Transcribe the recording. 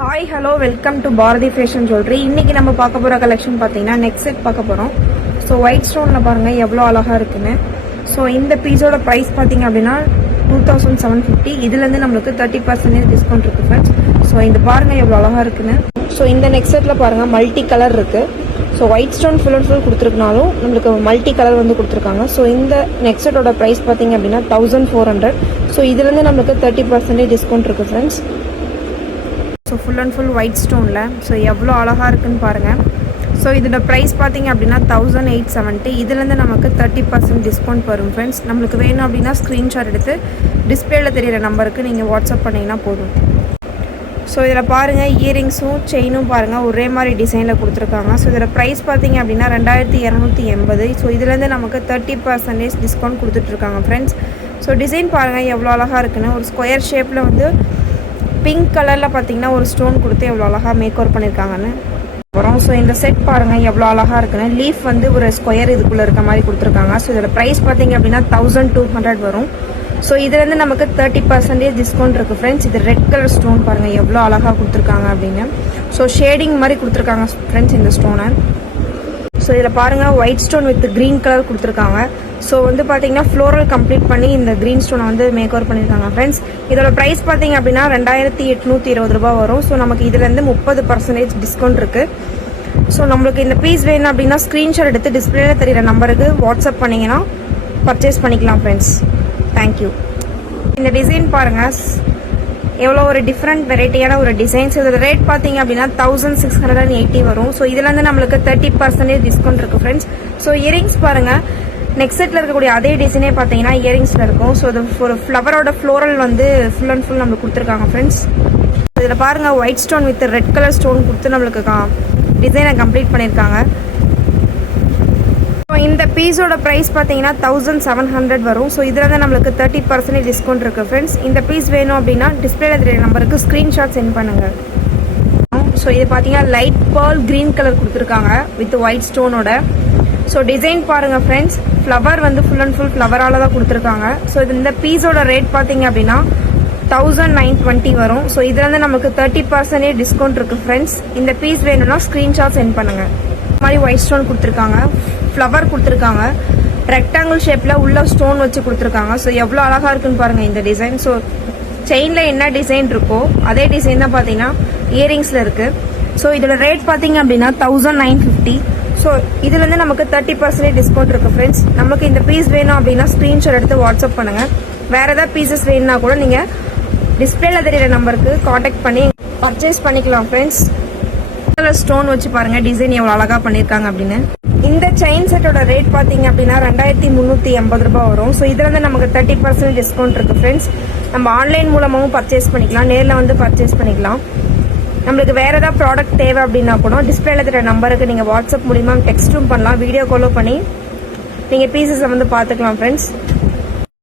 Hi hello welcome to Bharathi fashion jewellery. இன்னைக்கு நம்ம பார்க்க போகிற கலெக்ஷன் பார்த்தீங்கன்னா நெக் செட் பார்க்க போகிறோம். ஸோ ஒயிட் ஸ்டோனில் பாருங்கள் எவ்வளோ அழகாக இருக்குன்னு. ஸோ இந்த பீஸோட ப்ரைஸ் பார்த்தீங்க அப்படின்னா 2750. இதுலேருந்து நம்மளுக்கு 30% டிஸ்கவுண்ட் இருக்குது ஃப்ரெண்ட்ஸ். ஸோ இந்த பாருங்கள் எவ்வளோ அழகாக இருக்குன்னு. ஸோ இந்த நெக் செட்டில் பாருங்கள் மல்டி கலர் இருக்குது. So white stone full and full கொடுத்துருக்கனாலும் நம்மளுக்கு மல்டி கலர் வந்து கொடுத்துருக்காங்க. ஸோ இந்த நெக் செட்டோட ப்ரைஸ் பார்த்தீங்க அப்படின்னா 1400. ஸோ இதுலேருந்து நம்மளுக்கு 30% டிஸ்கவுண்ட் இருக்குது friends. So full and full white ஸ்டோனில் ஸோ எவ்வளோ அழகாக இருக்குன்னு பாருங்கள். ஸோ இதோட ப்ரைஸ் பார்த்தீங்க அப்படின்னா 1870. இதுலேருந்து நமக்கு 30% டிஸ்கவுண்ட் வரும் ஃப்ரெண்ட்ஸ். நம்மளுக்கு வேணும் அப்படின்னா ஸ்க்ரீன்ஷாட் எடுத்து டிஸ்பிளேயில் தெரியிற நம்பருக்கு நீங்கள் வாட்ஸ்அப் பண்ணிங்கன்னா போதும். ஸோ இதில் பாருங்கள் இயரிங்ஸும் செயினும் பாருங்கள் ஒரே மாதிரி டிசைனில் கொடுத்துருக்காங்க. ஸோ இதோட ப்ரைஸ் பார்த்தீங்க அப்படின்னா 2280. ஸோ இதுலேருந்து நமக்கு 30% டிஸ்கவுண்ட் கொடுத்துட்ருக்காங்க ஃப்ரெண்ட்ஸ். ஸோ டிசைன் பாருங்கள் எவ்வளோ அழகாக இருக்குன்னு. ஒரு ஸ்கொயர் ஷேப்பில் வந்து பிங்க் கலரில் பார்த்தீங்கன்னா ஒரு ஸ்டோன் கொடுத்து எவ்வளோ அழகாக மேக் ஓவர் பண்ணியிருக்காங்கன்னு அப்புறம். ஸோ இந்த செட் பாருங்கள் எவ்வளோ அழகாக இருக்குன்னு. லீஃப் வந்து ஒரு ஸ்கொயர் இதுக்குள்ளே இருக்க மாதிரி கொடுத்துருக்காங்க. ஸோ இதோட ப்ரைஸ் பார்த்தீங்க அப்படின்னா 1200 வரும். ஸோ இதுலேருந்து நமக்கு 30% டிஸ்கவுண்ட் இருக்குது ஃப்ரெண்ட்ஸ். இது ரெட் கலர் ஸ்டோன் பாருங்கள் எவ்வளோ அழகாக கொடுத்துருக்காங்க அப்படின்னு. ஸோ ஷேடிங் மாதிரி கொடுத்துருக்காங்க ஃப்ரெண்ட்ஸ் இந்த ஸ்டோனை. ஸோ இதில் பாருங்கள் white stone with green colour கொடுத்துருக்காங்க. ஸோ வந்து பார்த்தீங்கன்னா ஃப்ளோரல் கம்ப்ளீட் பண்ணி இந்த க்ரீன் ஸ்டோனை வந்து மேக் ஓவர் பண்ணியிருக்காங்க ஃப்ரெண்ட்ஸ். இதோட ப்ரைஸ் பார்த்தீங்க அப்படின்னா 2820 வரும். ஸோ நமக்கு இதுலேருந்து 30% டிஸ்கவுண்ட் இருக்குது. ஸோ நம்மளுக்கு இந்த பீஸ் வேணும் அப்படின்னா ஸ்க்ரீன்ஷாட் எடுத்து டிஸ்பிளேல தெரியிற நம்பருக்கு வாட்ஸ்அப் பண்ணிங்கன்னா பர்ச்சேஸ் பண்ணிக்கலாம் ஃப்ரெண்ட்ஸ். தேங்க்யூ. இந்த டிசைன் பாருங்கள் எவ்வளோ ஒரு டிஃப்ரெண்ட் வெரைட்டியான ஒரு டிசைன்ஸ். இதோட ரேட் பார்த்தீங்க அப்படின்னா 1680 வரும். ஸோ இதுலேருந்து நம்மளுக்கு 30% டிஸ்கவுண்ட் இருக்குது ஃப்ரெண்ட்ஸ். ஸோ இயரிங்ஸ் பாருங்கள் நெக் செட்டில் இருக்கக்கூடிய அதே டிசைனே பார்த்தீங்கன்னா இயரிங்ஸில் இருக்கும். ஸோ இது ஒரு ஃப்ளவரோட ஃப்ளோரல் வந்து ஃபுல் அண்ட் ஃபுல் நம்மளுக்கு கொடுத்துருக்காங்க ஃப்ரெண்ட்ஸ். இதில் பாருங்கள் white stone with red colour stone கொடுத்து நம்மளுக்கு டிசைனை கம்ப்ளீட் பண்ணியிருக்காங்க. ஸோ இந்த பீஸோட ப்ரைஸ் பார்த்தீங்கன்னா 1700 வரும். ஸோ இதுலேருந்து நம்மளுக்கு 30% டிஸ்கவுண்ட் இருக்குது ஃப்ரெண்ட்ஸ். இந்த பீஸ் வேணும் அப்படின்னா டிஸ்பிளேல தெரியுற நம்பருக்கு ஸ்க்ரீன்ஷாட் சென்ட் பண்ணுங்கள். ஸோ இது பார்த்தீங்கன்னா லைட் பேர்ல் க்ரீன் கலர் கொடுத்துருக்காங்க வித் ஒயிட் ஸ்டோனோட. ஸோ டிசைன் பாருங்கள் ஃப்ரெண்ட்ஸ் ஃப்ளவர் வந்து ஃபுல் அண்ட் ஃபுல் ஃப்ளவரால் தான் கொடுத்துருக்காங்க. ஸோ இது இந்த பீஸோட ரேட் பார்த்தீங்க அப்படின்னா 1920 வரும். ஸோ இதுலேருந்து நமக்கு 30% டிஸ்கவுண்ட் இருக்குது ஃப்ரெண்ட்ஸ். இந்த பீஸ் வேணும்னா ஸ்க்ரீன்ஷாட் சென்ட் பண்ணுங்கள். இந்த மாதிரி ஒயிட் ஸ்டோன் கொடுத்துருக்காங்க, ஃப்ளவர் கொடுத்துருக்காங்க, ரெக்டாங்கிள் ஷேப்பில் உள்ள ஸ்டோன் வச்சு கொடுத்துருக்காங்க. ஸோ எவ்வளோ அழகாக இருக்குன்னு பாருங்கள் இந்த டிசைன். ஸோ செயினில் என்ன டிசைன் இருக்கோ அதே டிசைன் தான் பார்த்தீங்கன்னா இயரிங்ஸில் இருக்குது. ஸோ இதோட ரேட் பார்த்தீங்க அப்படின்னா 1950. ஸோ இதுலேருந்து நமக்கு 30% டிஸ்கவுண்ட் இருக்குது ஃப்ரெண்ட்ஸ். நமக்கு இந்த பீஸ் வேணும் அப்படின்னா ஸ்க்ரீன்ஷாட் எடுத்து வாட்ஸ்அப் பண்ணுங்கள். வேறு ஏதாவது பீசஸ் வேணும்னா கூட நீங்கள் டிஸ்பிளேல தெரியிற நம்பருக்கு காண்டாக்ட் பண்ணி பர்ச்சேஸ் பண்ணிக்கலாம் ஃப்ரெண்ட்ஸ். ஸ்டோன் வச்சு பாருங்கள் டிசைன் எவ்வளோ அழகாக பண்ணியிருக்காங்க அப்படின்னு. இந்த செயின் செட்டோட ரேட் பார்த்தீங்க அப்படின்னா 2380 வரும். ஸோ இதுலேருந்து நமக்கு 30% டிஸ்கவுண்ட் இருக்குது ஃப்ரெண்ட்ஸ். நம்ம ஆன்லைன் மூலமாகவும் பர்ச்சேஸ் பண்ணிக்கலாம், நேரில் வந்து பர்ச்சேஸ் பண்ணிக்கலாம். நம்மளுக்கு வேறு ஏதாவது ப்ராடக்ட் தேவை அப்படின்னா கூட டிஸ்பிளேல இருக்கிற நம்பருக்கு நீங்கள் வாட்ஸ்அப் மூலிமா டெக்ஸ்ட்டும் பண்ணலாம், வீடியோ காலும் பண்ணி நீங்கள் பீசஸை வந்து பார்த்துக்கலாம் ஃப்ரெண்ட்ஸ்.